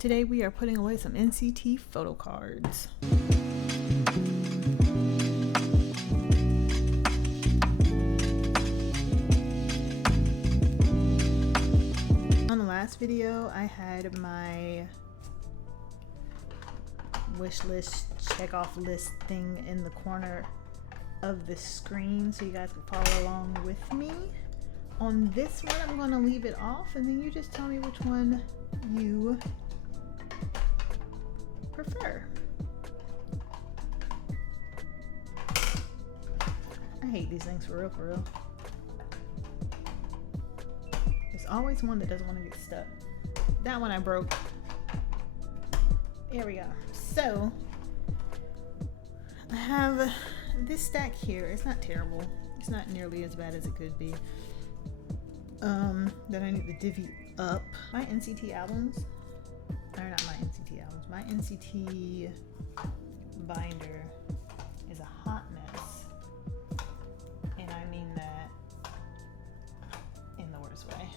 Today we are putting away some NCT Photocards. On the last video, I had my wish list, check off list thing in the corner of the screen so you guys can follow along with me. On this one, I'm going to leave it off and then you just tell me which one you prefer. I hate these things for real. There's always one that doesn't want to get stuck. That one I broke. There we go. So I have this stack here. It's not terrible. It's not nearly as bad as it could be. That I need to divvy up. My NCT albums, or not my NCT albums, my NCT binder is a hot mess. And I mean that in the worst way.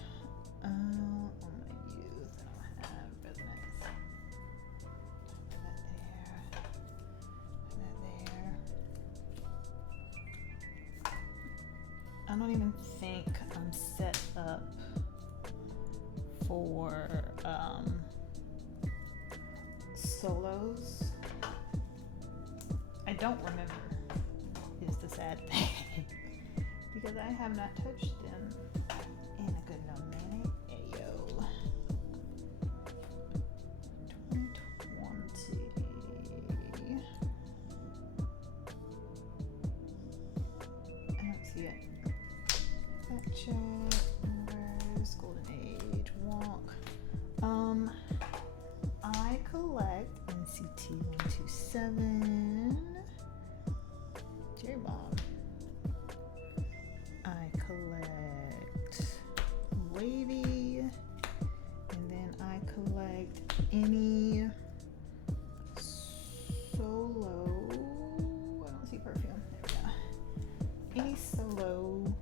On my youth, I don't have business. Put that there. I don't even think I'm set up for solos. I don't remember is the sad thing because I have not touched them in a good no minute. Ayo. 2020. I don't see it. Fact check. Numbers. Golden Age. Walk. I collect NCT 127. Cherry Bomb. I collect Wavy. And then I collect any solo. I don't see perfume. There we go. Any solo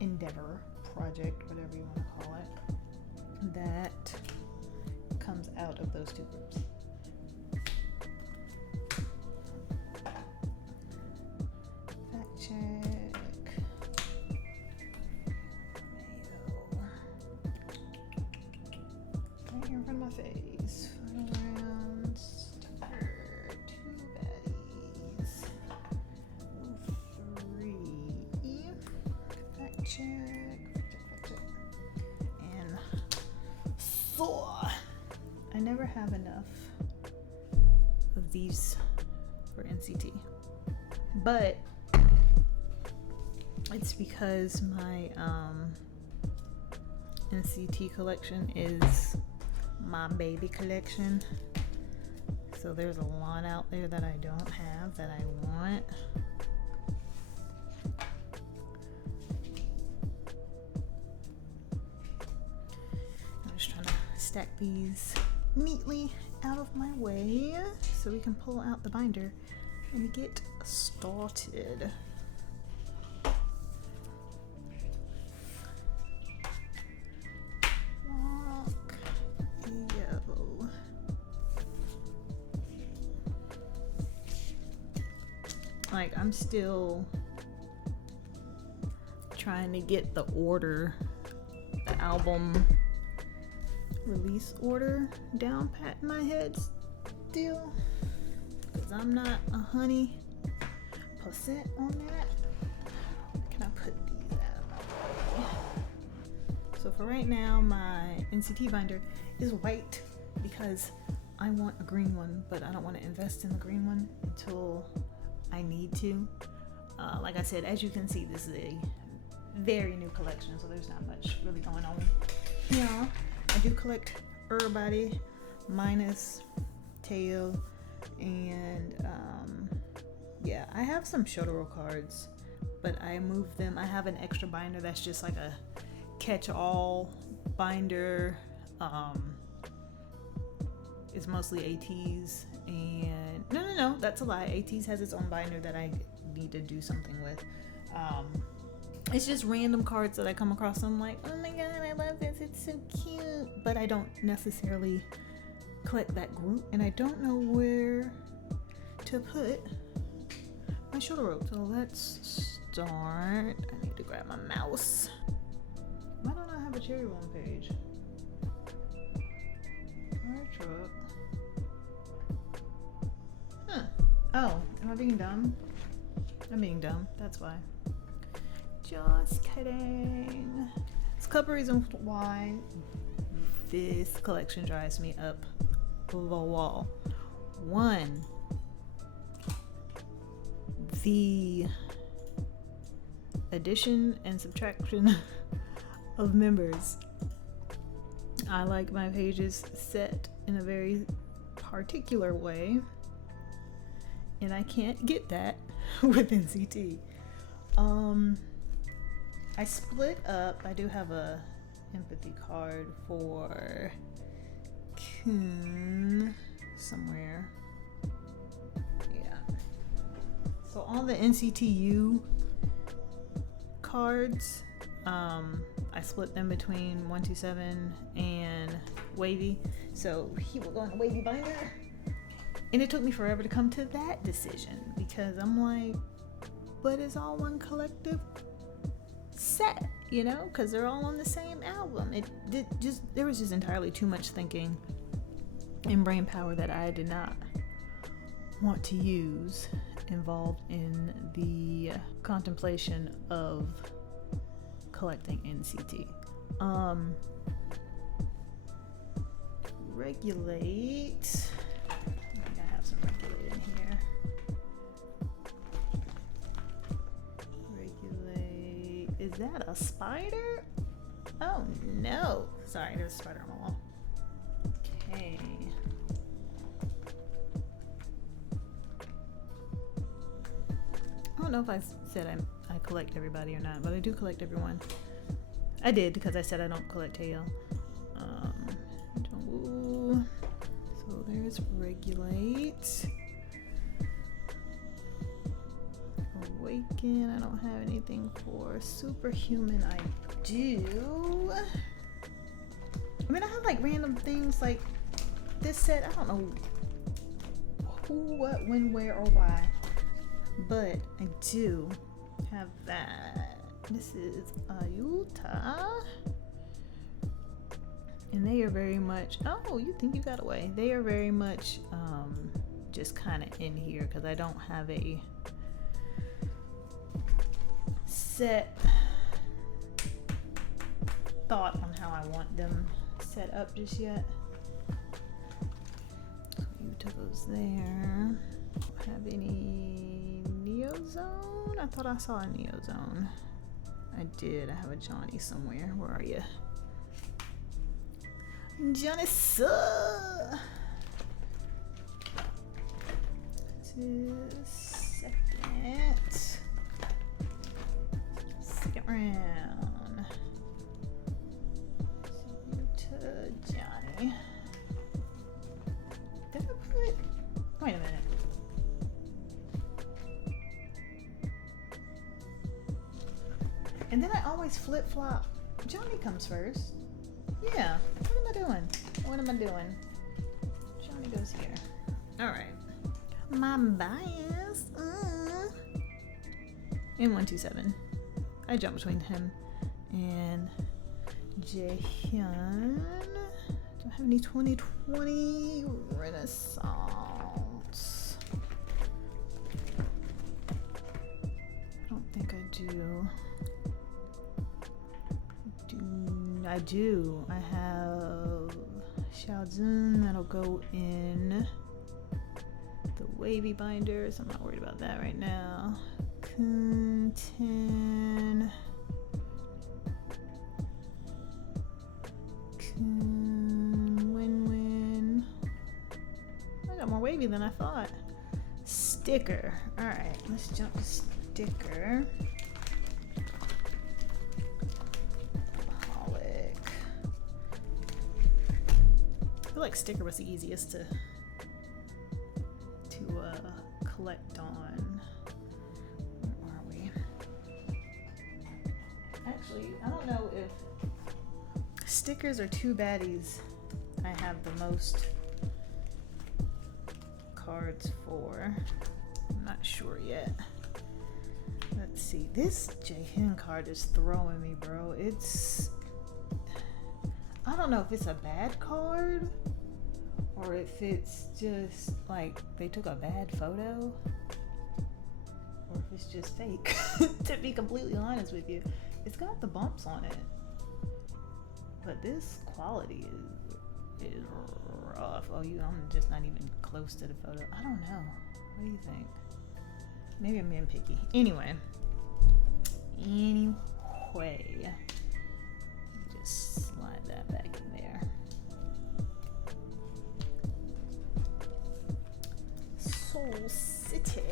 endeavor, project, whatever you want to call it, that comes out of those two groups. Fact check. Right here in front of my face. Photo round sticker. 2 baddies. 3. Fact check. And 4. I never have enough of these for NCT, but it's because my NCT collection is my baby collection. So there's a lot out there that I don't have that I want. I'm just trying to stack these neatly out of my way so we can pull out the binder and get started. Walk, yo. Like, I'm still trying to get the order, the album release order down pat in my head still, because I'm not 100% on that. Can I put these out of my way? So for right now, my NCT binder is white because I want a green one, but I don't want to invest in the green one until I need to. Like I said, as you can see, this is a very new collection, so there's not much really going on. Yeah. I do collect everybody minus Tail, and yeah, I have some Shotaro cards, but I moved them. I have an extra binder that's just like a catch-all binder. It's mostly ATs, and no, that's a lie. ATs has its own binder that I need to do something with. It's just random cards that I come across. I'm like, oh my god, I love this. It's so cute. But I don't necessarily collect that group, and I don't know where to put my shoulder rope. So let's start. I need to grab my mouse. Why don't I have a cherry one page? Fire truck. Huh. Oh, am I being dumb? I'm being dumb. That's why. Just kidding. There's a couple reasons why this collection drives me up the wall. One, the addition and subtraction of members. I like my pages set in a very particular way, and I can't get that with NCT. I split up. I do have a empathy card for Kun somewhere. Yeah. So all the NCTU cards, I split them between 127 and Wavy. So he will go in the Wavy binder. And it took me forever to come to that decision because I'm like, but it's all one collective set, you know, because they're all on the same album. There was just entirely too much thinking and brain power that I did not want to use involved in the contemplation of collecting NCT. Regulate. I think I have some regulate in here. Regulate. Is that a spider? Oh no. Sorry, there's a spider on the wall. Okay. I don't know if I said I collect everybody or not, but I do collect everyone. I did because I said I don't collect tail. So there's regulate. Awaken. I don't have anything for superhuman. I do. I mean, I have like random things like this set. I don't know who, what, when, where, or why, but I do have that. This is Ayuta. And they are very much, oh, you think you got away. They are very much just kind of in here because I don't have a set thought on how I want them set up just yet. So Ayuta goes there. Don't have any Neo Zone? I thought I saw a Neo Zone. I did. I have a Johnny somewhere. Where are you? Johnny Sir. Second round. To Johnny. Did I put? Wait a minute. And then I always flip flop. Johnny comes first. Yeah. What am I doing? What am I doing? Johnny goes here. Alright. My bias. In 127. I jump between him and Jaehyun. Don't have any 2020 Renaissance. I don't think I do. I do. I have Xiaozun that'll go in the wavy binder, so I'm not worried about that right now. Kun 10. Kun Win. I got more wavy than I thought. Sticker. Alright, let's jump to sticker. I feel like sticker was the easiest to collect on. Where are we? Actually, I don't know if stickers or two baddies I have the most cards for. I'm not sure yet. Let's see. This Jaehyun card is throwing me, bro. I don't know if it's a bad card or if it's just like they took a bad photo or if it's just fake. To be completely honest with you, it's got the bumps on it, but this quality is rough. Oh, I'm just not even close to the photo. I don't know. What do you think? Maybe I'm being picky. Anyway, just slide that back in there. Soul City.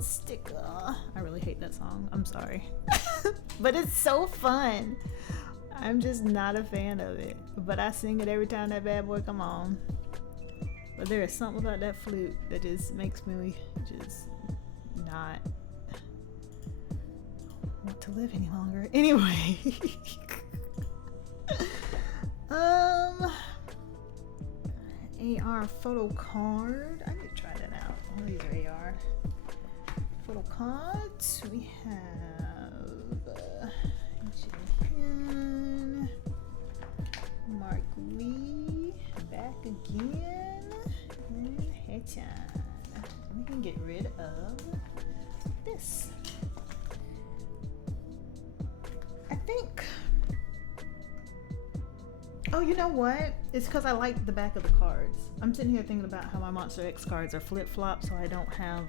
Sticker. I really hate that song. I'm sorry. But it's so fun. I'm just not a fan of it. But I sing it every time that bad boy come on. But there is something about that flute that just makes me just not want to live any longer. Anyway. AR photo card. I need to try that out. All these are AR. Photo cards. We have Jaehyun, Mark Lee, back again, and Haechan. We can get rid of this. I think. Oh, you know what? It's because I like the back of the cards. I'm sitting here thinking about how my Monster X cards are flip-flop, so I don't have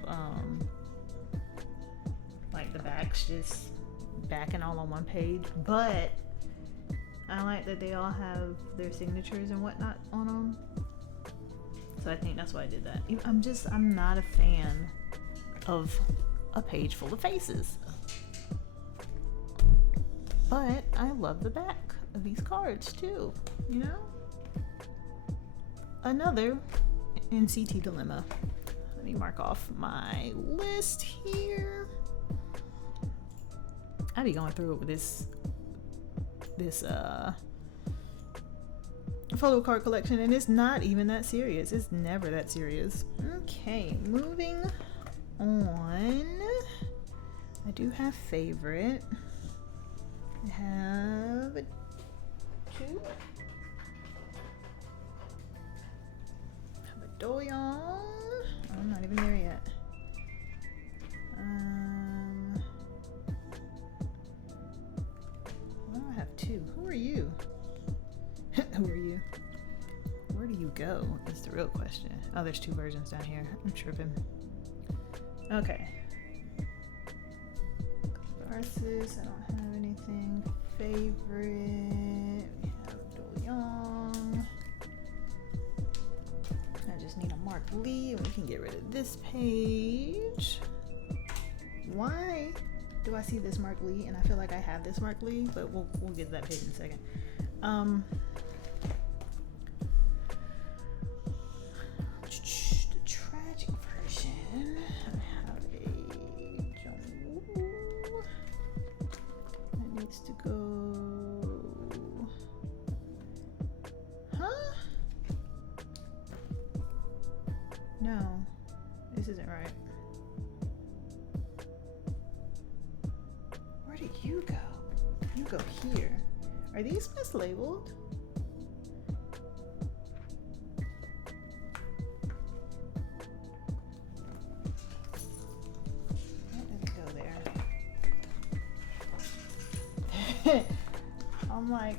like the backs just backing all on one page, but I like that they all have their signatures and whatnot on them, so I think that's why I did that. I'm not a fan of a page full of faces, but I love the back of these cards too, you know. Another NCT dilemma. Let me mark off my list here. I be going through it with this photo card collection, and it's not even that serious. It's never that serious. Okay, moving on. I do have favorite. I have two. I have a Doyoung. Oh, I'm not even there yet. I have two. Who are you? Who are you? Where do you go? Is the real question. Oh, there's two versions down here. I'm tripping. Okay. Catharsis. I don't have anything. Favorite. We have Doyoung. I just need a Mark Lee, and we can get rid of this page. Why do I see this Mark Lee and I feel like I have this Mark Lee? But we'll get to that page in a second. The tragic version. I have a Jungwoo. That needs to go. Huh? No, this isn't right. Where did you go? You go here. Are these mislabeled? That doesn't go there. I'm like,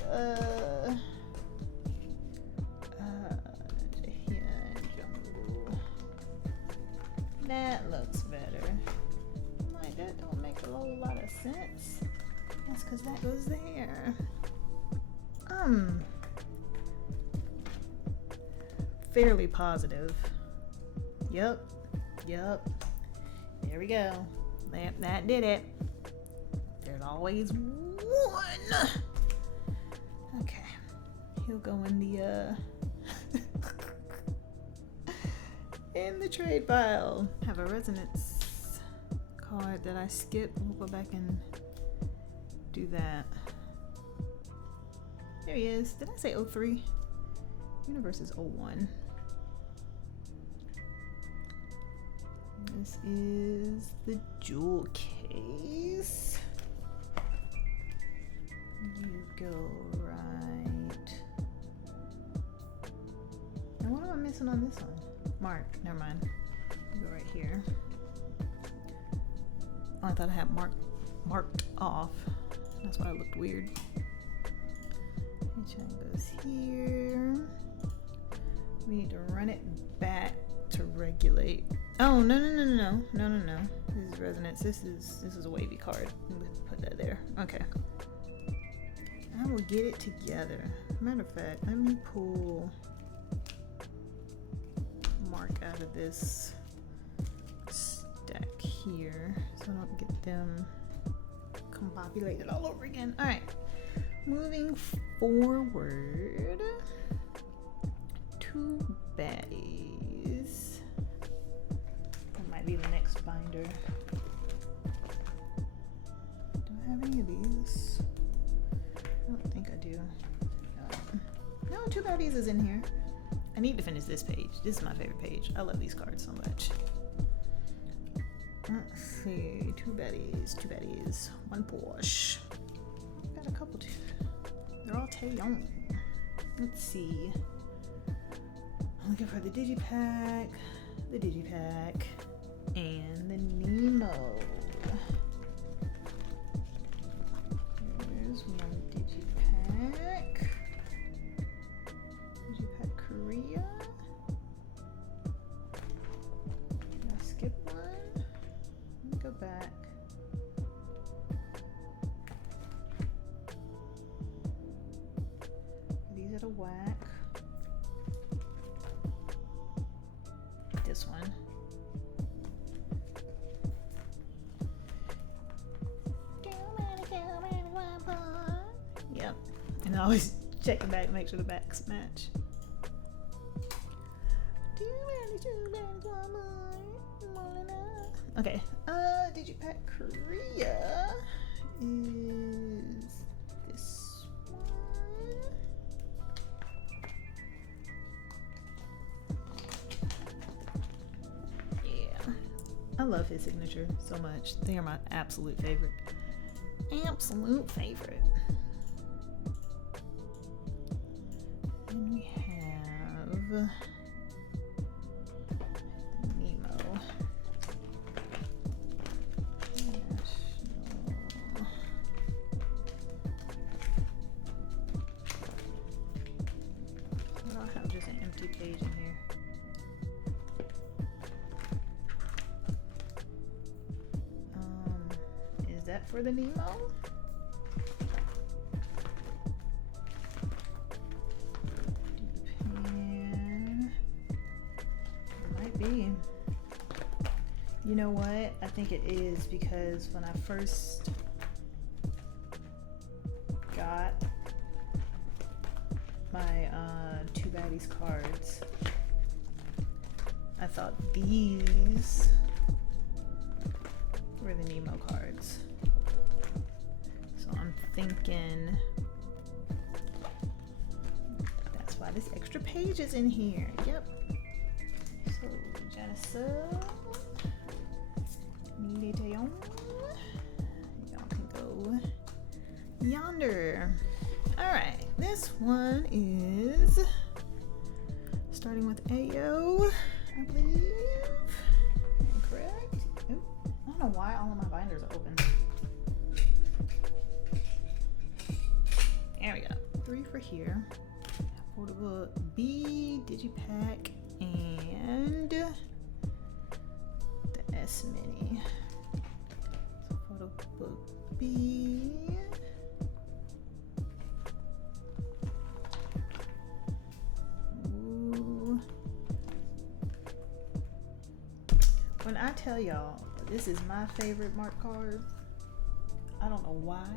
that looks better. I'm like, that don't make a whole lot of sense. That's because that goes there. Fairly positive. Yep. There we go. That did it. There's always one. Okay. He'll go in the in the trade pile. Have a resonance card that I skipped. We'll go back and do that. There he is. Did I say 03? Universe is 01. This is the jewel case. You go right. And what am I missing on this one? Mark, never mind. You go right here. Oh, I thought I had marked off. That's why it looked weird. Each one goes here. We need to run it back to regulate. Oh, no. This is resonance. This is a wavy card. Let's put that there. Okay. I will get it together. Matter of fact, let me pull Mark out of this stack here so I don't get them combobulated all over again. All right, moving forward. Two baddies. That might be the next binder. Do I have any of these? I don't think I do. No, two baddies is in here. I need to finish this page. This is my favorite page. I love these cards so much. Let's see. Two baddies, one Porsche. Got a couple too. They're all Taeyong. Let's see. I'm looking for the digipack, and the Nemo. Here's one digipack. Digipack Korea. Did I skip one? Let me go back. These are the whack. This one. Yep. And I always check the back, make sure the backs match. Okay. Digipack Korea is this one. I love his signature so much. They are my absolute favorite. Absolute favorite. And we have Nemo. National. I'll have just an empty page in here. Is that for the Nemo? Japan. It might be. You know what? I think it is because when I first got my two baddies cards, I thought these were the Nemo cards. So I'm thinking that's why this extra page is in here. Yep. So Janissa, Taeyong, y'all can go yonder. Alright, this one is starting with Ayo, I believe. Correct? Ooh, I don't know why all of my binders are open. There we go. 3 for here. Portable B, Digipack, and the S Mini. So photo book B. Ooh. When I tell y'all this is my favorite mark card, I don't know why,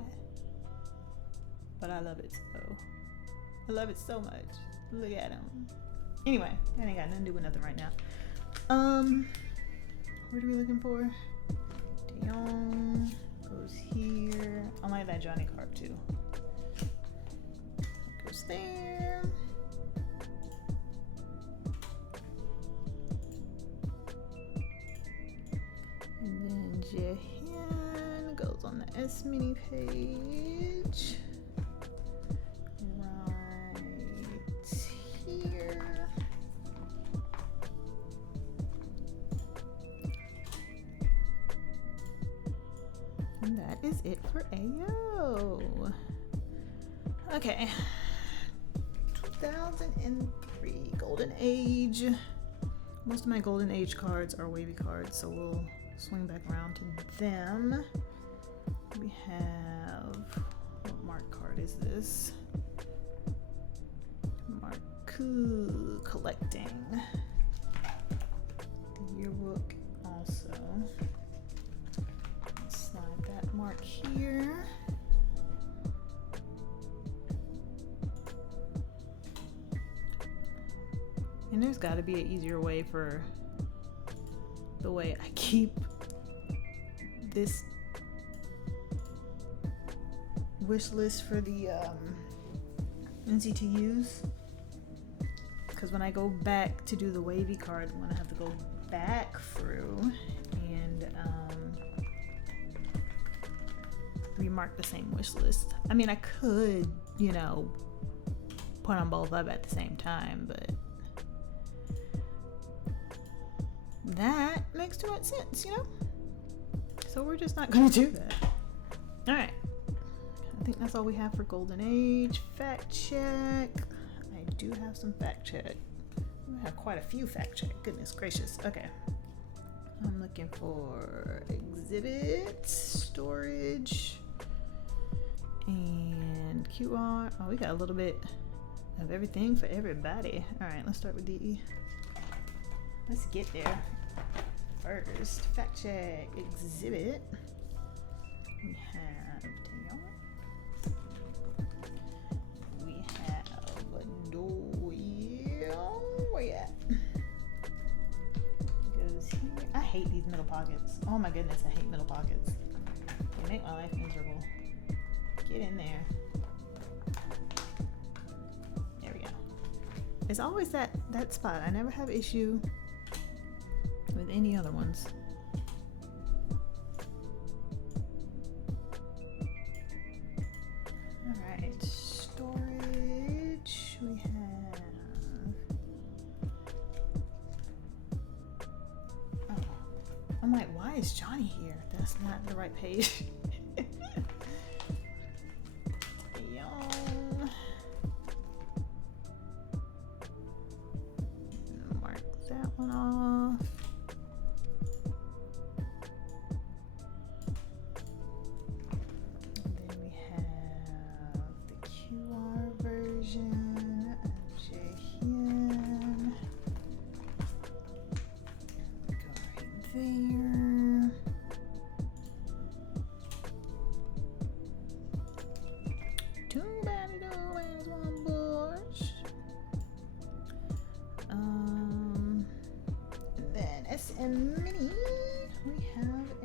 but I love it so. I love it so much. Look at him. Anyway, that ain't got nothing to do with nothing right now. What are we looking for? Taeyong goes here. I like bad Johnny card too. Goes there. And then Jahan goes on the S mini page. Right here. And that is it for AO. Okay. 2003 Golden Age. Most of my Golden Age cards are wavy cards, so we'll swing back around to them. We have, what mark card is this? Marku collecting. The yearbook also. Slide that mark here. And there's got to be an easier way for the way I keep this wish list for the NCTUs. Because when I go back to do the wavy cards, I'm going to have to go back through and remark the same wish list. I mean, I could, you know, put them both up at the same time, but that makes too much sense, you know? So we're just not gonna do that. Alright. I think that's all we have for Golden Age. Fact check. I do have some fact check. I have quite a few fact check. Goodness gracious. Okay. I'm looking for exhibits, storage, and QR. Oh, we got a little bit of everything for everybody. Alright, let's start with DE. Let's get there. First, fact check exhibit. We have Daniel. We have Doyle. Where you at? Goes here. I hate these middle pockets. Oh my goodness, I hate middle pockets. They make my life miserable. Get in there. There we go. It's always that spot. I never have issue with any other ones. Alright, storage. We have. Oh, I'm like, why is Johnny here? That's not the right page. Mark that one off. And mini, we have a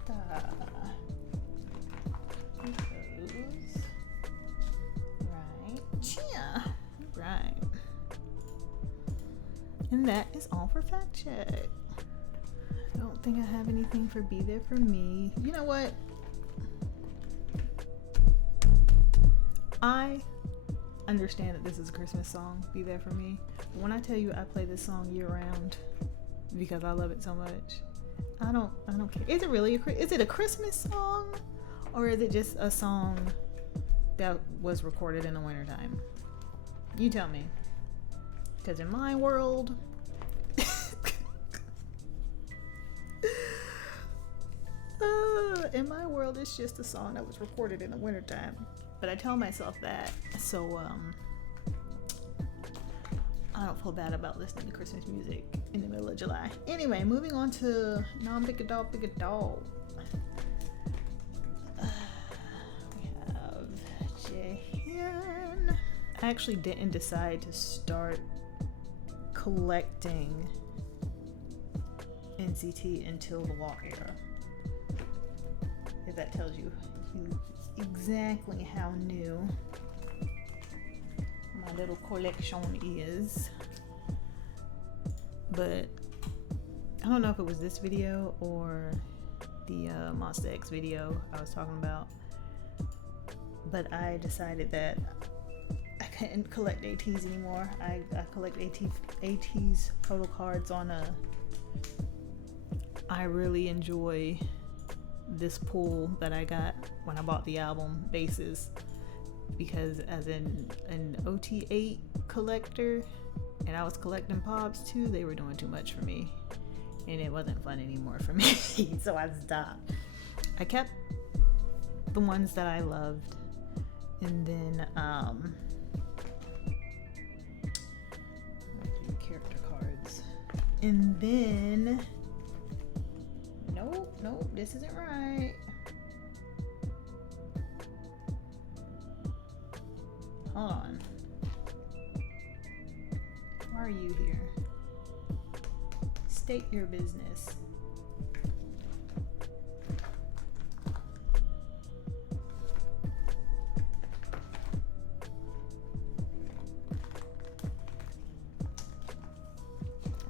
Yuta. Goes right here. Right. And that is all for fact check. I don't think I have anything for Be There For Me. You know what? I understand that this is a Christmas song, Be There For Me. But when I tell you I play this song year round because I love it so much, I don't care. Is it really is it a Christmas song, or is it just a song that was recorded in the wintertime? You tell me. Because in my world, it's just a song that was recorded in the wintertime. But I tell myself that, so I don't feel bad about listening to Christmas music in the middle of July. Anyway, moving on to non-big adult, big adult. We have Jahan. I actually didn't decide to start collecting NCT until the Law era. that tells you exactly how new my little collection is. But I don't know if it was this video or the Monster X video I was talking about, but I decided that I couldn't collect ATs anymore. I collect ATs photo cards on a. I really enjoy this pull that I got when I bought the album basis, because as an OT8 collector, and I was collecting pops too, they were doing too much for me, and it wasn't fun anymore for me. So I stopped. I kept the ones that I loved, and then character cards, and then nope, this isn't right. Hold on. Why are you here? State your business.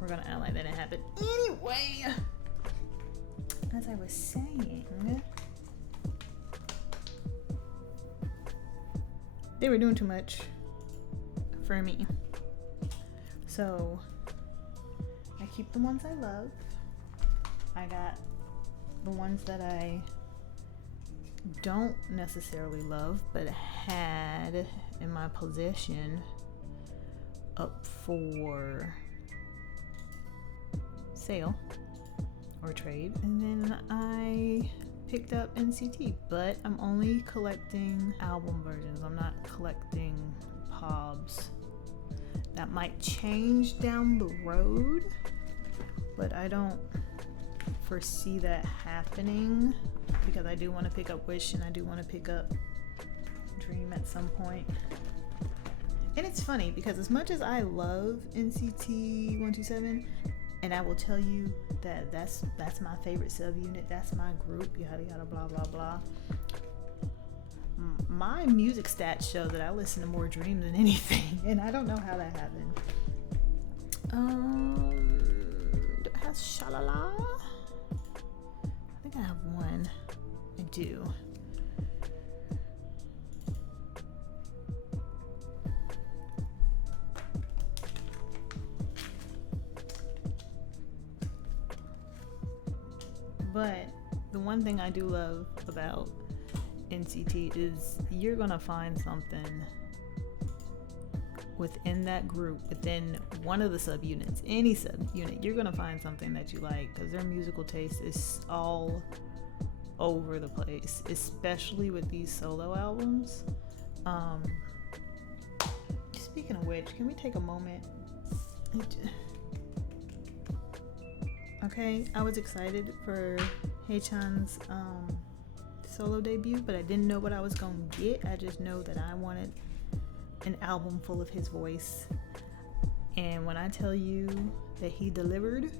We're gonna act like that didn't happen. Anyway, as I was saying, they were doing too much for me. So I keep the ones I love. I got the ones that I don't necessarily love, but had in my possession up for sale or trade. And then I picked up NCT, but I'm only collecting album versions. I'm not collecting POBs. That might change down the road, but I don't foresee that happening, because I do want to pick up Wish and I do want to pick up Dream at some point. And it's funny because as much as I love NCT 127, and I will tell you that that's my favorite subunit, that's my group, yada yada blah blah blah. My music stats show that I listen to more Dream than anything, and I don't know how that happened. Do I have Shalala? I think I have one. I do. But the one thing I do love about NCT is you're gonna find something within that group, within one of the subunits, any subunit, you're gonna find something that you like, because their musical taste is all over the place, especially with these solo albums. Speaking of which, can we take a moment? Okay, I was excited for Haechan's solo debut, but I didn't know what I was gonna get. I just know that I wanted an album full of his voice, and when I tell you that he delivered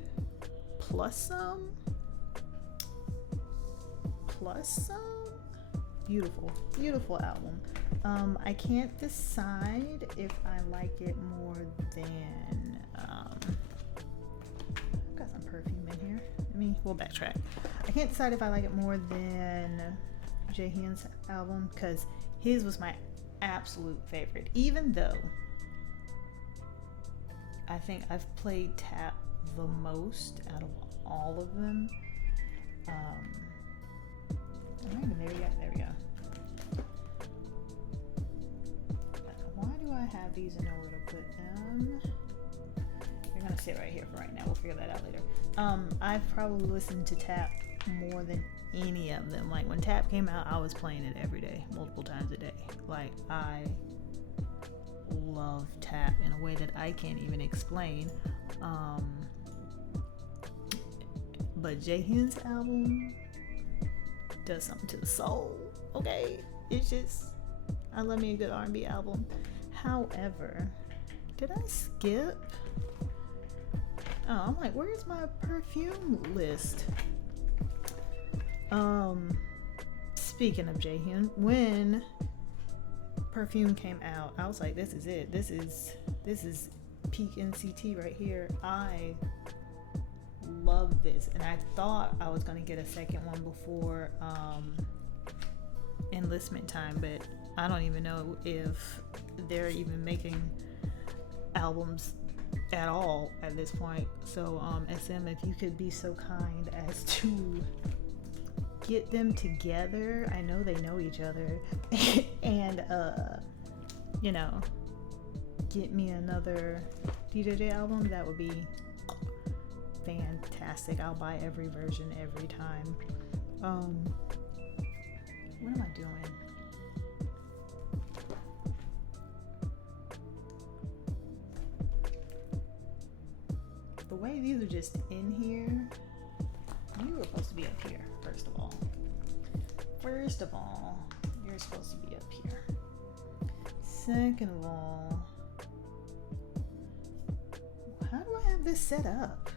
plus some, beautiful album. I can't decide if I like it more than got some perfume in here. We'll backtrack. I can't decide if I like it more than Jaehyun's album, because his was my absolute favorite, even though I think I've played Tap the most out of all of them. There we go. Why do I have these and nowhere to put them? They're gonna sit right here for right now. We'll figure that out later. I've probably listened to Tap more than any of them. Like when Tap came out, I was playing it every day, multiple times a day. Like I love Tap in a way that I can't even explain. But Jaehyun's album does something to the soul. Okay, it's just, I love me a good R&B album. However, did I skip? Oh, I'm like, where's my perfume list? speaking of Jaehyun, when Perfume came out, I was like, this is it. This is peak NCT right here. I love this, and I thought I was gonna get a second one before enlistment time, but I don't even know if they're even making albums at all at this point. So SM, if you could be so kind as to get them together. I know they know each other. And you know, get me another DJJ album. That would be fantastic. I'll buy every version every time. What am I doing? The way these are just in here, you were supposed to be up here, first of all. First of all, you're supposed to be up here. Second of all, how do I have this set up?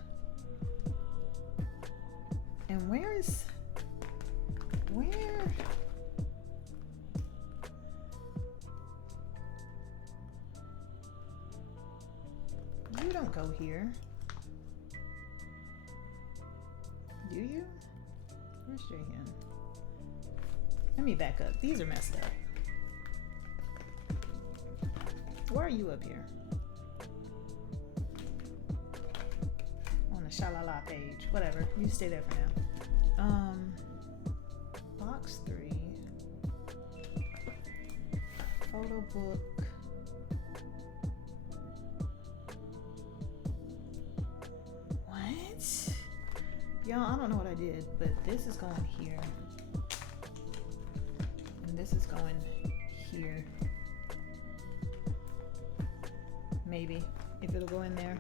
And where? You don't go here. Do you? Where's Jaehyun? Let me back up. These are messed up. Why are you up here? On the Shalala page. Whatever. You stay there for now. Box 3. Photo book. What? Y'all, I don't know what I did, but this is going here. And this is going here. Maybe, if it'll go in there.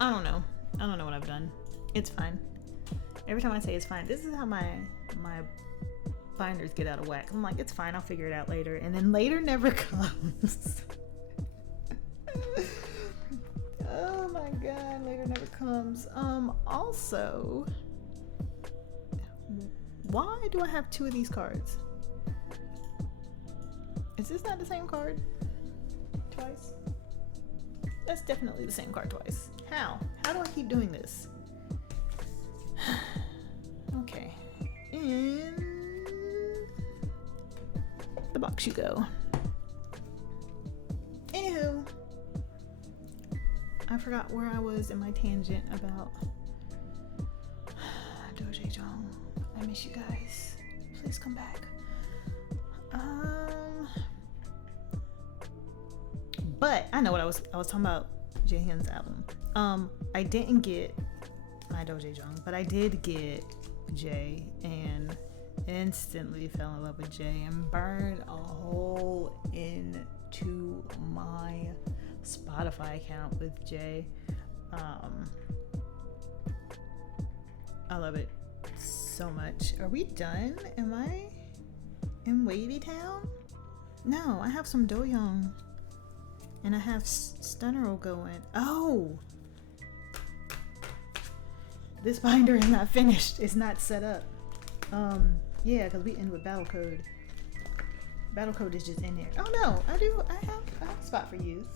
I don't know. I don't know what I've done. It's fine. Every time I say it's fine, this is how my binders get out of whack. I'm like, it's fine, I'll figure it out later. And then later never comes. Oh my god, later never comes. Also, why do I have 2 of these cards? Is this not the same card twice? That's definitely the same card twice. How? How do I keep doing this? Okay. In the box you go. Anywho, I forgot where I was in my tangent about Dojaejong. I miss you guys. Please come back. But I know what I was talking about. Jaehyun's album. I didn't get my Dojaejong, but I did get Jay and instantly fell in love with Jay and burned a hole into my Spotify account with Jay. I love it so much. Are we done? Am I in Wavy Town? No, I have some Doyoung. And I have Stunnerl going. Oh! This binder is not finished. It's not set up. Yeah, because we end with Battle Code. Battle Code is just in there. Oh no, I have a spot for youth.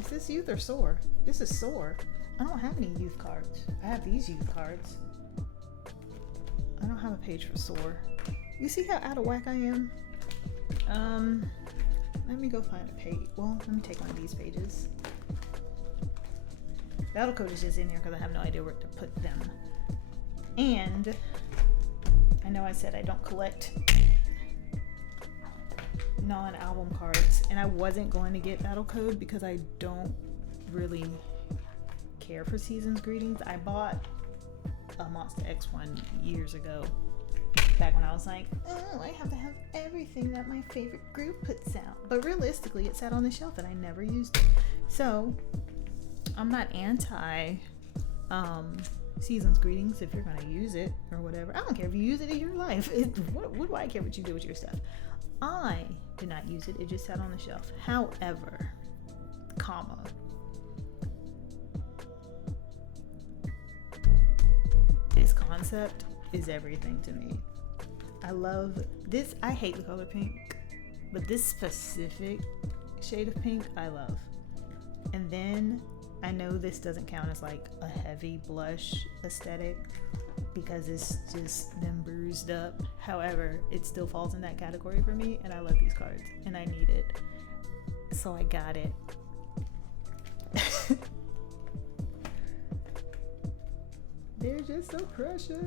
Is this youth or soar? This is soar. I don't have any youth cards. I have these youth cards. I don't have a page for soar. You see how out of whack I am? Let me go find a page. Well, let me take one of these pages. Battle Code is just in here because I have no idea where to put them. And I know I said I don't collect non-album cards, and I wasn't going to get Battle Code because I don't really care for Season's Greetings. I bought a Monster X one years ago, back when I was like, oh, I have to have everything that my favorite group puts out. But realistically, it sat on the shelf and I never used it. So I'm not anti Season's Greetings if you're gonna use it or whatever. I don't care if you use it in your life. What do I care what you do with your stuff? I did not use it. It just sat on the shelf. However, concept is everything to me. I love this. I hate the color pink, but this specific shade of pink I love. And then I know this doesn't count as like a heavy blush aesthetic because it's just them bruised up. However, it still falls in that category for me, and I love these cards and I need it, so I got it. They're just so precious.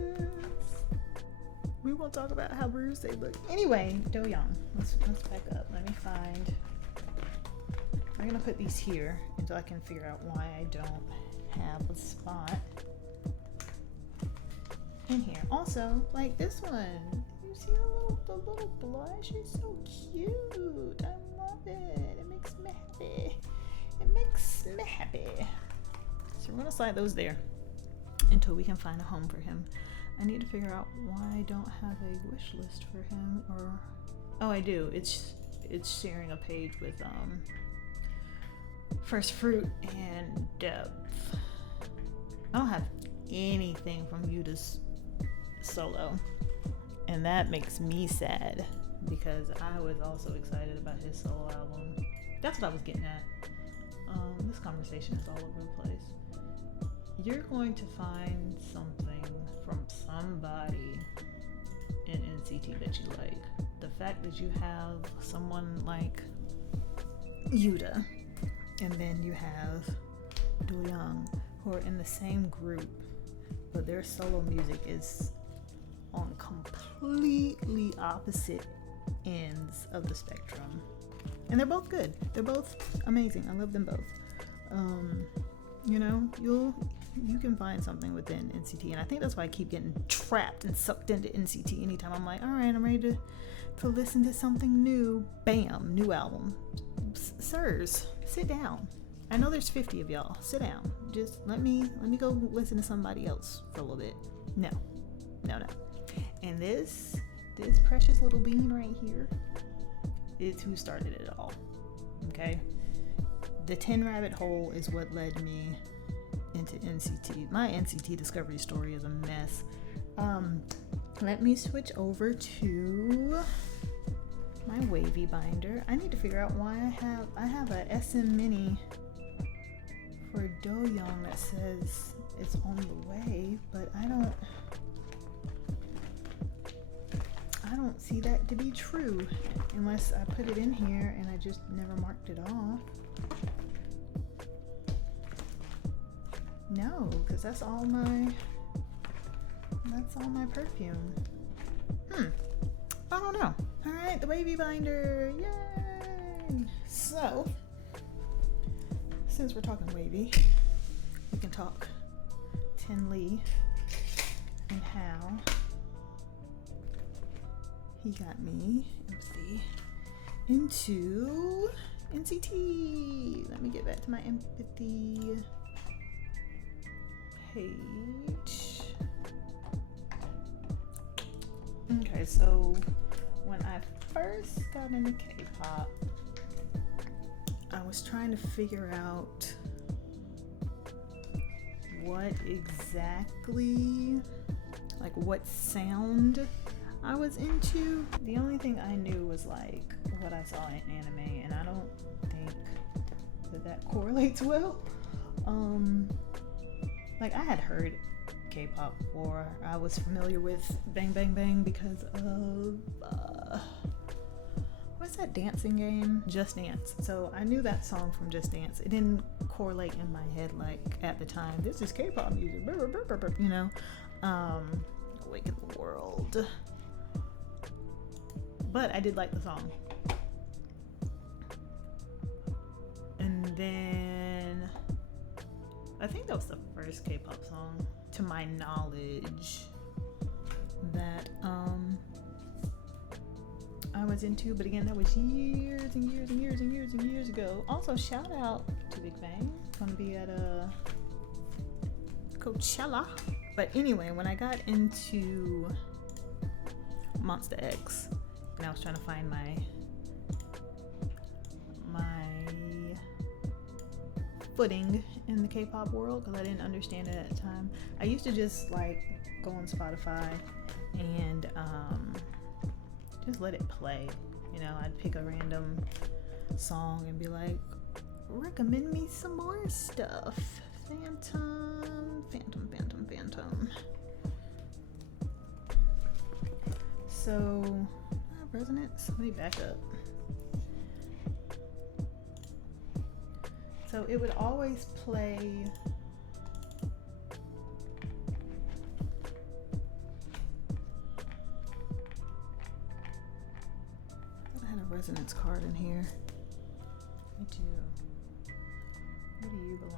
We won't talk about how bruised they look. Anyway, Do Young. Let's back up. Let me find. I'm gonna put these here until I can figure out why I don't have a spot in here. Also, like this one, you see the little blush is so cute. I love it. It makes me happy. It makes me happy. So we're gonna slide those there until we can find a home for him. I need to figure out why I don't have a wish list for him, or oh, I do. It's sharing a page with First Fruit and Depth. I don't have anything from Yuta's solo, and that makes me sad because I was also excited about his solo album. That's what I was getting at. This conversation is all over the place. You're going to find something from somebody in NCT that you like. The fact that you have someone like Yuta, and then you have Do Young, who are in the same group, but their solo music is on completely opposite ends of the spectrum. And they're both good. They're both amazing. I love them both. You know, you can find something within NCT, and I think that's why I keep getting trapped and sucked into NCT anytime I'm like, all right, I'm ready to listen to something new. Bam, new album. Sirs, sit down. I know there's 50 of y'all. Sit down. Just let me go listen to somebody else for a little bit. No. And this precious little bean right here is who started it all. Okay? The 10 rabbit hole is what led me into NCT. My NCT discovery story is a mess. Let me switch over to my wavy binder. I need to figure out why I have a SM Mini for Do Young that says it's on the way, but I don't see that to be true unless I put it in here and I just never marked it off. No, because that's all my perfume. I don't know. All right, the wavy binder, yay! So, since we're talking wavy, we can talk Tin Lee and how he got me, empathy, into NCT. Let me get back to my empathy page. Okay, so when I first got into K-pop, I was trying to figure out what exactly, like what sound I was into. The only thing I knew was like what I saw in anime, and I don't think that correlates well. Like I had heard K-pop before. I was familiar with Bang Bang Bang because of what's that dancing game? Just Dance. So I knew that song from Just Dance. It didn't correlate in my head like at the time. This is K-pop music, you know. Awaken the World. But I did like the song. And then I think that was the first K-pop song, to my knowledge, that I was into. But again, that was years and years and years and years and years ago. Also, shout out to Big Bang. Gonna be at Coachella. But anyway, when I got into Monster X, and I was trying to find my footing in the K-pop world because I didn't understand it at the time. I used to just like go on Spotify and just let it play. You know, I'd pick a random song and be like, recommend me some more stuff. Phantom. So, resonance. Let me back up. So it would always play. I had a resonance card in here. I do. Where do you belong?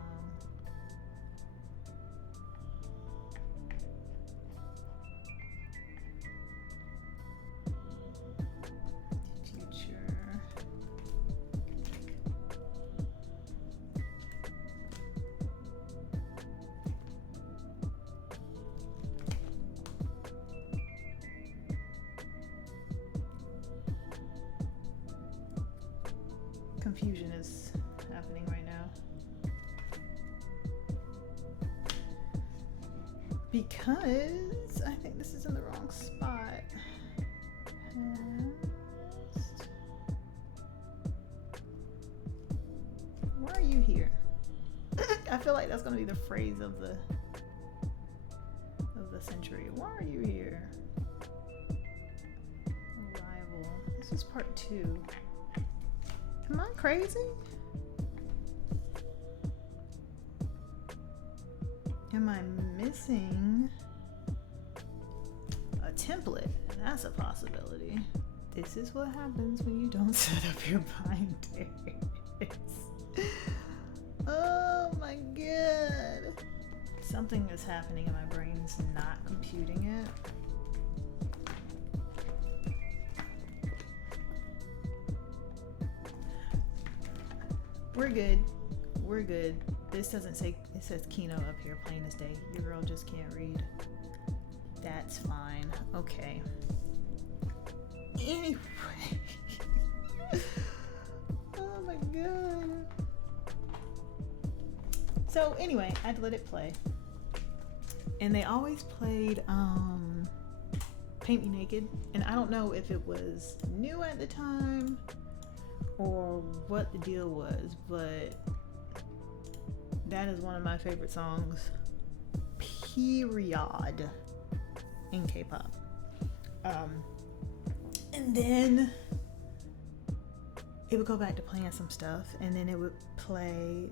Confusion is happening right now because I think this is in the wrong spot. Why are you here? I feel like that's gonna be the phrase of the century. Why are you here? Arrival. This is part 2. Am I crazy? Am I missing a template? That's a possibility. This is what happens when you don't set up your binders. Oh my god. Something is happening and my brain's not computing it. We're good. This doesn't say, it says Kino up here, plain as day. Your girl just can't read. That's fine. Okay. Anyway. Oh my god. So anyway, I'd let it play. And they always played Paint Me Naked. And I don't know if it was new at the time or what the deal was, but that is one of my favorite songs, period, in K-pop. And then it would go back to playing some stuff, and then it would play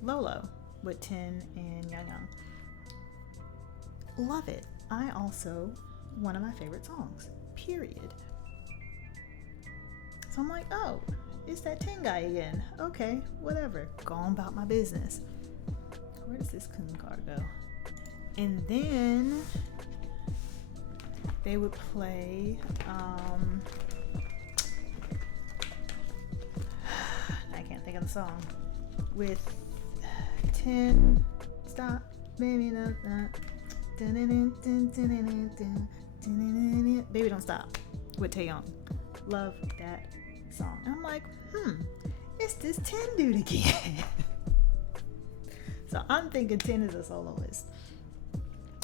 Lolo with Tin and Yang Yang. Love it. I also, one of my favorite songs, period. So I'm like, oh, it's that Tin guy again. Okay, whatever. Go on about my business. Where does this Kun card go? And then they would play I can't think of the song with Tin. Stop, baby, no, Baby Don't Stop with Taeyong. Love that song. And I'm like, it's this Tin dude again. So I'm thinking Tin is a soloist.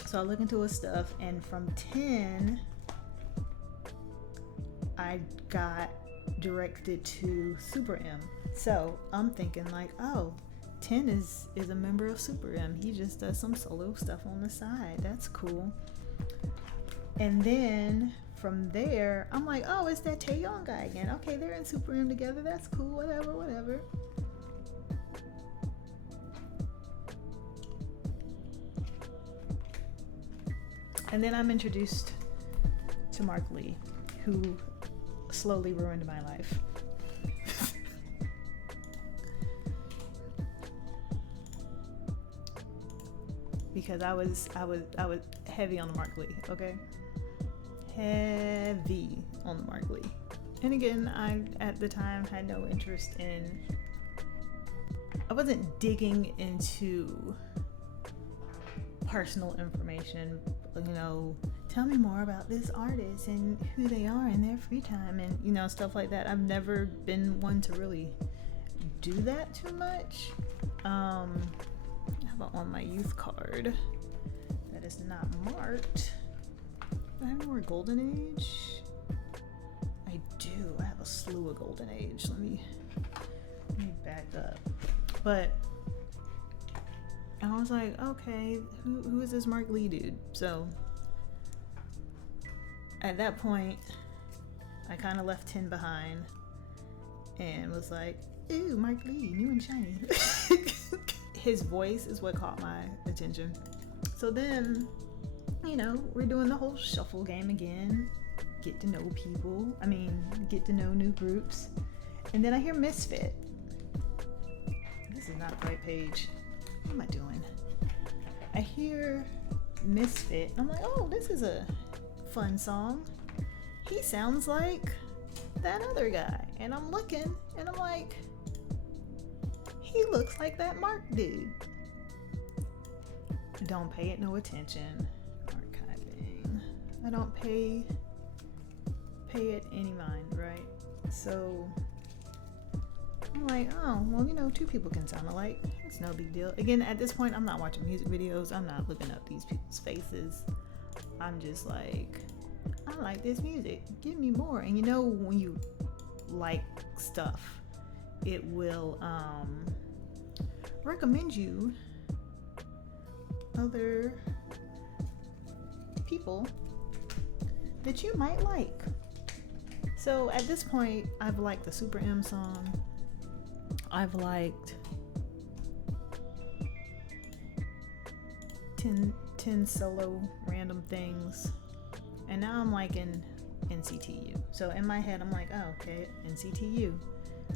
So I look into his stuff, and from Tin, I got directed to Super M. So I'm thinking like, oh, Tin is a member of Super M. He just does some solo stuff on the side. That's cool. And then from there, I'm like, oh, it's that Taeyong guy again. Okay, they're in Super M together. That's cool. Whatever. And then I'm introduced to Mark Lee, who slowly ruined my life. Because I was heavy on the Mark Lee, okay? Heavy on the Mark Lee. And again, I at the time had no interest in, I wasn't digging into personal information, you know, tell me more about this artist and who they are in their free time and, you know, stuff like that. I've never been one to really do that too much. How about on my youth card that is not marked? Do I have more Golden Age? I do. I have a slew of Golden Age. Let me back up. But I was like, okay, who is this Mark Lee dude? So at that point, I kind of left 10 behind and was like, ooh, Mark Lee, new and shiny. His voice is what caught my attention. So then, you know, we're doing the whole shuffle game again. Get to know people. Get to know new groups. And then I hear Misfit. This is not the right page. What am I doing? I hear Misfit. And I'm like, oh, this is a fun song. He sounds like that other guy. And I'm looking and I'm like, he looks like that Mark dude. Don't pay it no attention. Archiving. I don't pay it any mind, right? So I'm like, oh, well, you know, two people can sound alike. It's no big deal. Again, at this point, I'm not watching music videos. I'm not looking up these people's faces. I'm just like, I like this music. Give me more. And you know, when you like stuff, it will recommend you other people that you might like. So at this point, I've liked the Super M song. I've liked 10 solo random things. And now I'm liking NCTU. So in my head, I'm like, oh, okay, NCTU.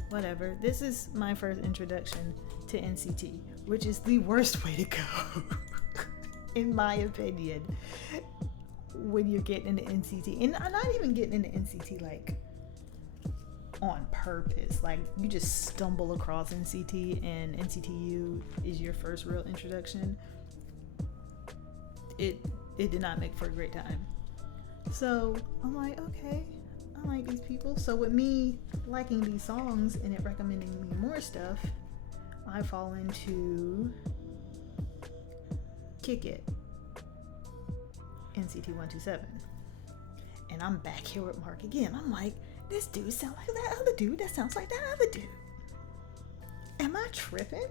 Whatever. This is my first introduction to NCT, which is the worst way to go, in my opinion, when you're getting into NCT. And I'm not even getting into NCT like on purpose. Like, you just stumble across NCT and NCTU is your first real introduction. It did not make for a great time. So I'm like, okay, I like these people. So with me liking these songs and it recommending me more stuff, I fall into Kick It, NCT 127. And I'm back here with Mark again. I'm like, this dude sounds like that other dude that sounds like that other dude. Am I tripping?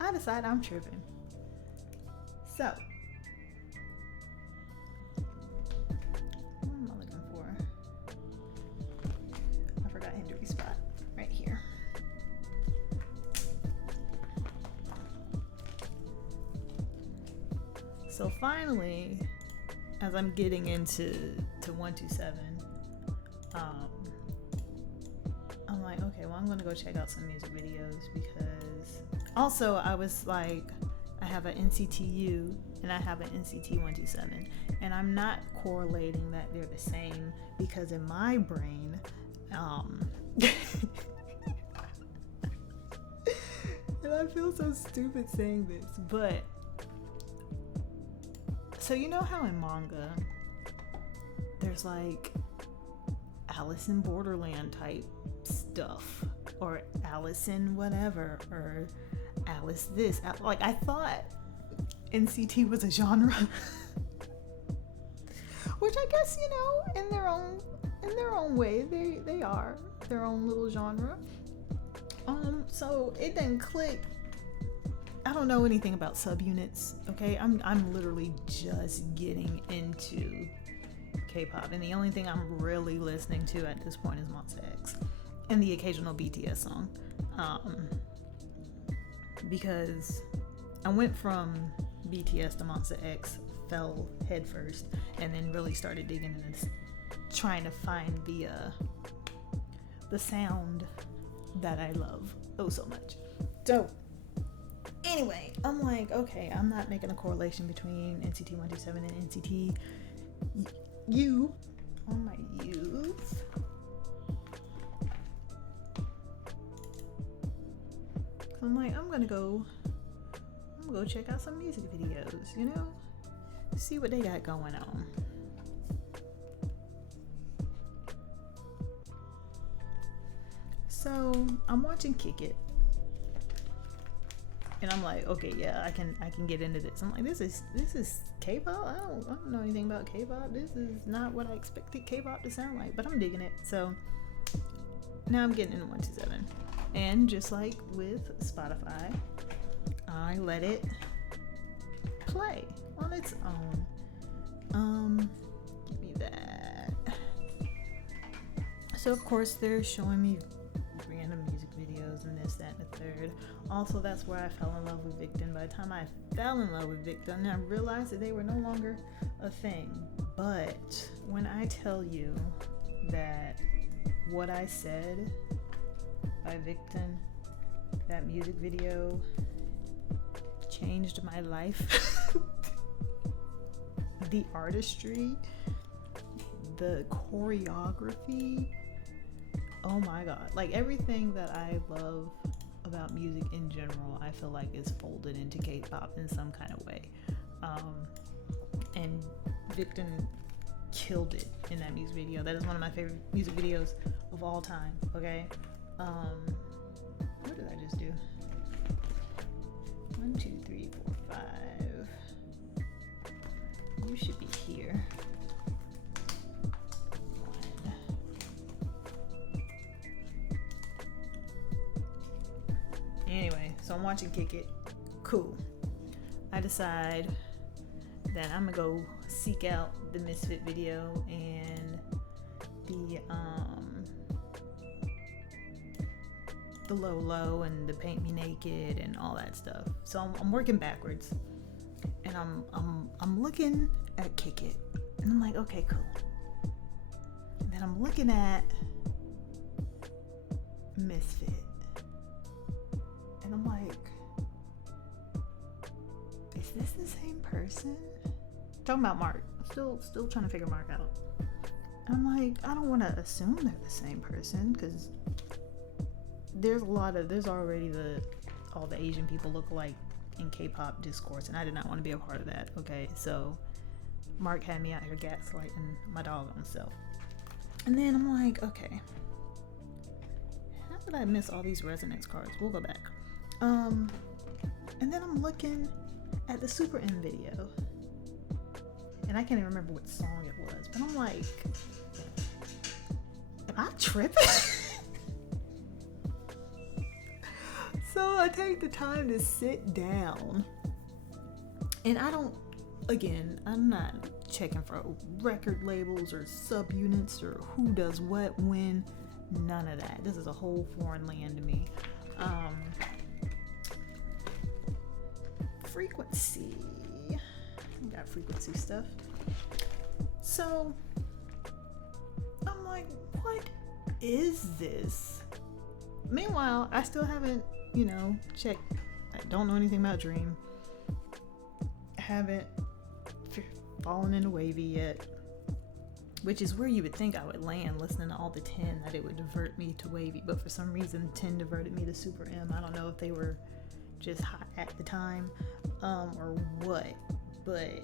I decide I'm tripping. So what am I looking for? I forgot injury spot right here. So finally, as I'm getting into 127, I'm like, okay, well, I'm gonna go check out some music videos, because also I was like, I have an NCTU and I have an NCT 127, and I'm not correlating that they're the same, because in my brain, and I feel so stupid saying this, but so you know how in manga there's like Alice in Borderland type stuff, or Alice in whatever, or Alice this, like I thought NCT was a genre. Which I guess, you know, in their own way, they are their own little genre. So it didn't click. I don't know anything about subunits, okay? I'm literally just getting into K-pop, and the only thing I'm really listening to at this point is Monsta X and the occasional BTS song, because I went from BTS to Monsta X, fell headfirst, and then really started digging into this, trying to find the sound that I love oh so much. So anyway, I'm like, okay, I'm not making a correlation between NCT 127 and NCT U on my youth. So I'm like, I'm gonna go check out some music videos, you know, see what they got going on. So I'm watching Kick It, And I'm like, okay, yeah, I can get into this. I'm like, this is K-pop. I don't know anything about K-pop. This is not what I expected K-pop to sound like, but I'm digging it. So now I'm getting into 127, and just like with Spotify, I let it play on its own. Give me that. So of course they're showing me random music videos and this, that, and the third. Also, that's where I fell in love with Victon. By the time I fell in love with Victon, I realized that they were no longer a thing. But when I tell you that What I Said by Victon, that music video changed my life. The artistry, the choreography, oh my god, like everything that I love about music in general, I feel like is folded into K-pop in some kind of way. And Victon killed it in that music video. That is one of my favorite music videos of all time. Okay, what did I just do? 1, 2, 3, 4, 5. You should be here. 1. Anyway, so I'm watching Kick It. Cool. I decide that I'm gonna go seek out the Misfit video and the Low Low and the Paint Me Naked and all that stuff. So I'm working backwards, and I'm looking at Kick It, and I'm like, okay, cool. And then I'm looking at Misfit, and I'm like, is this the same person? Talking about Mark. Still trying to figure Mark out. And I'm like, I don't want to assume they're the same person, because there's already all the Asian people look alike in K-pop discourse, and I did not want to be a part of that. Okay, so Mark had me out here gaslighting my doggone self. And then I'm like, okay, how did I miss all these resonance cards? We'll go back. And then I'm looking at the Super M video, and I can't even remember what song it was, but I'm like, am I tripping? So I take the time to sit down, and I'm not checking for record labels or subunits or who does what when, none of that. This is a whole foreign land to me. Frequency. We got frequency stuff. So I'm like, what is this? Meanwhile, I still haven't, checked. I don't know anything about Dream. I haven't fallen into Wavy yet, which is where you would think I would land listening to all the 10, that it would divert me to Wavy, but for some reason 10 diverted me to Super M. I don't know if they were just hot at the time or what, but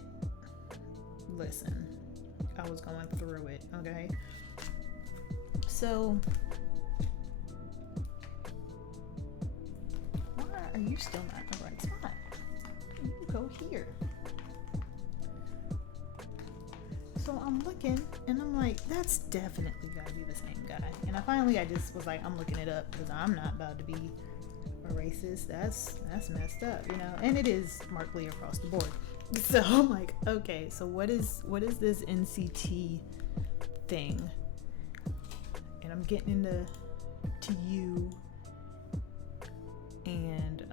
listen, I was going through it. Okay, so why are you still not in the right spot? You go here. So I'm looking, and I'm like, that's definitely gotta be the same guy. And I just was like, I'm looking it up, because I'm not about to be a racist. That's messed up, and it is Mark Lee across the board. So I'm like, okay, so what is this NCT thing? And I'm getting into you, and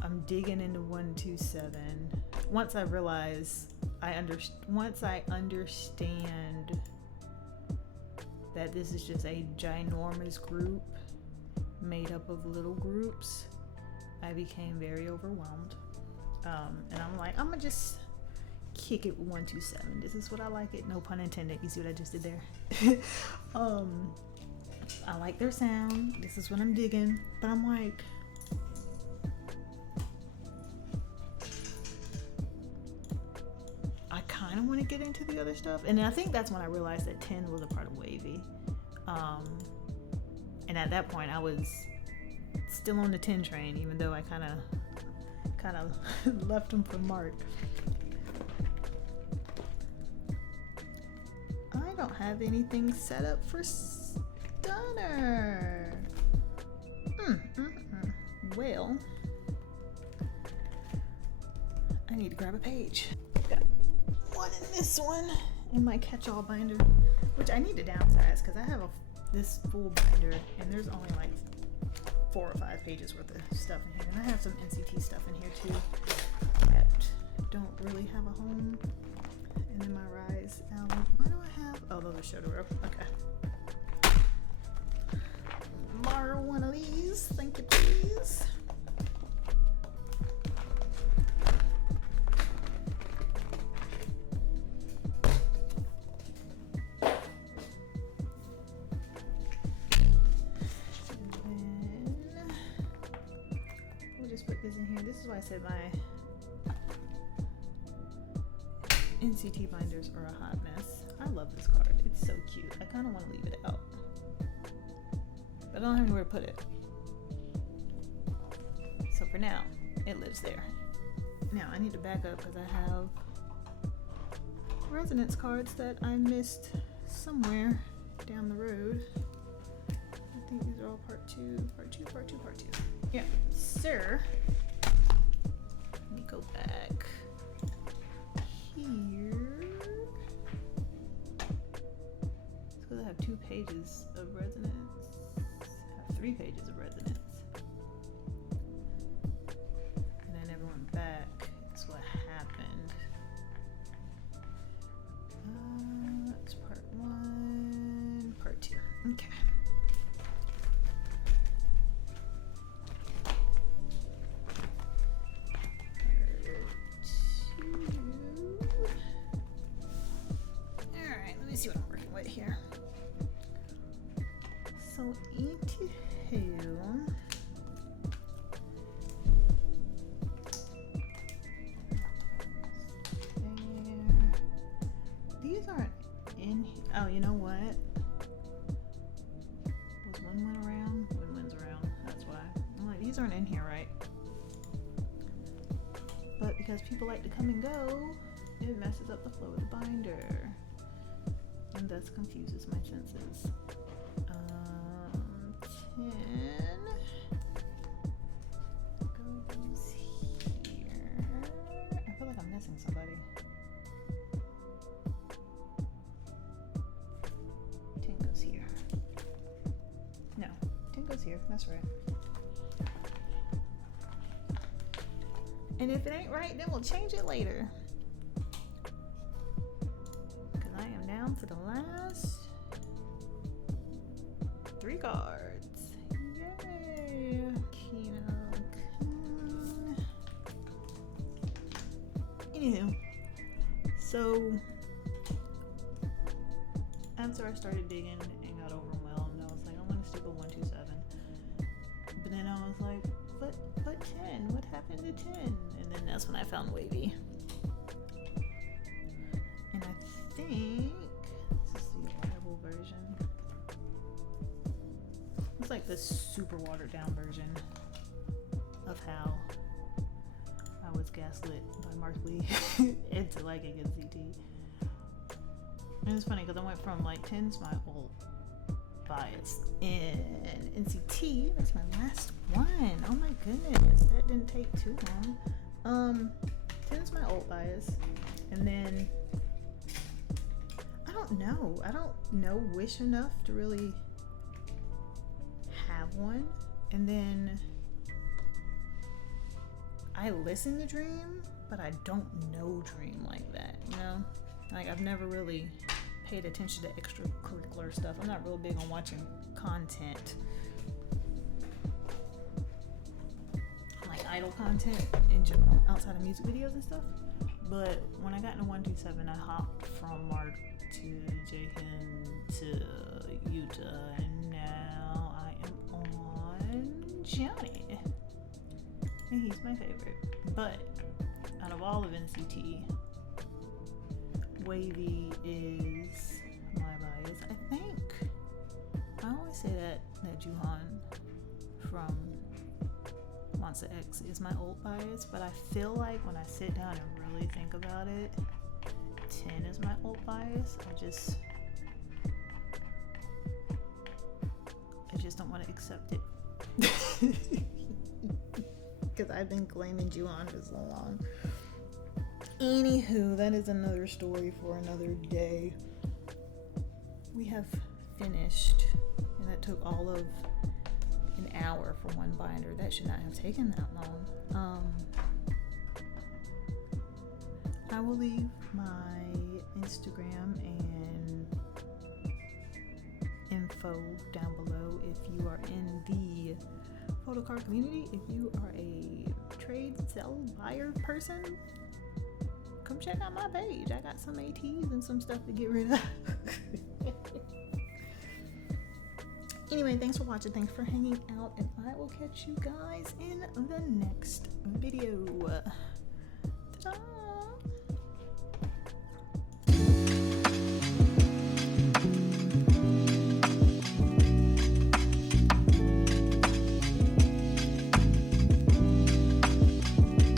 I'm digging into 127. Once I realize once I understand that this is just a ginormous group made up of little groups, I became very overwhelmed. And I'm like, I'm gonna just kick it with 127. This is what I like it. No pun intended. You see what I just did there? I like their sound. This is what I'm digging. But I'm like, I kind of want to get into the other stuff. And I think that's when I realized that 10 was a part of Wavy. And at that point, I was still on the 10 train, even though I kind of left them for Mark. I don't have anything set up for Stunner. Well, I need to grab a page. Got one in this one in my catch-all binder, which I need to downsize because I have this full binder and there's only like 4 or 5 pages worth of stuff in here, and I have some NCT stuff in here too that don't really have a home. And then my Rise album. Why do I have? Oh, those are Shotaro. Okay. Borrow one of these, thank you, please. Put this in here. This is why I said my NCT binders are a hot mess. I love this card. It's so cute. I kind of want to leave it out, but I don't have anywhere to put it. So for now, it lives there. Now I need to back up because I have resonance cards that I missed somewhere down the road. I think these are all part two. Yeah, sir. Let me go back here. It's because I have 2 pages of resonance. I have 3 pages of resonance. And I never went back. That's what happened. That's part 1, part 2. Okay. See what I'm working with here. So into these aren't in here. Oh, you know what? Was Win around? Win's around. That's why. I'm like, these aren't in here, right? But because people like to come and go, it messes up the flow of the binder. And thus confuses my senses. 10 goes here. I feel like I'm missing somebody. 10 goes here. No, 10 goes here. That's right. And if it ain't right, then we'll change it later. Down for the last 3 cards. Yay! Anywho, so after I started digging and got overwhelmed, I was like, I want to stick with 127. But then I was like, but 10. What happened to 10? And then that's when I found Wavy. And I think this is the audible version. It's like the super watered down version of how I was gaslit by Mark Lee into liking NCT. And it's funny because I went from like 10's my old bias and NCT, that's my last one. Oh my goodness, that didn't take too long. 10's my old bias, and then I don't know Wish enough to really have one. And then I listen to Dream, but I don't know Dream like that, you know? Like, I've never really paid attention to extracurricular stuff. I'm not real big on watching content, like idol content in general, outside of music videos and stuff. But when I got into 127, I hopped from Mark to Jaehyun to Yuta, and now I am on Johnny. And he's my favorite. But out of all of NCT, Wavy is my bias. I think I always say that Juhan from Monster X is my old bias, but I feel like when I sit down and really think about it, 10 is my old bias. I just don't want to accept it. Because I've been claiming Juhan for so long. Anywho, that is another story for another day. We have finished, and that took all of an hour for one binder. That should not have taken that long. I will leave my Instagram and info down below if you are in the photocard community. If you are a trade, sell, buyer person, come check out my page. I got some ATs and some stuff to get rid of. Anyway, thanks for watching. Thanks for hanging out, and I will catch you guys in the next video. Ta-da!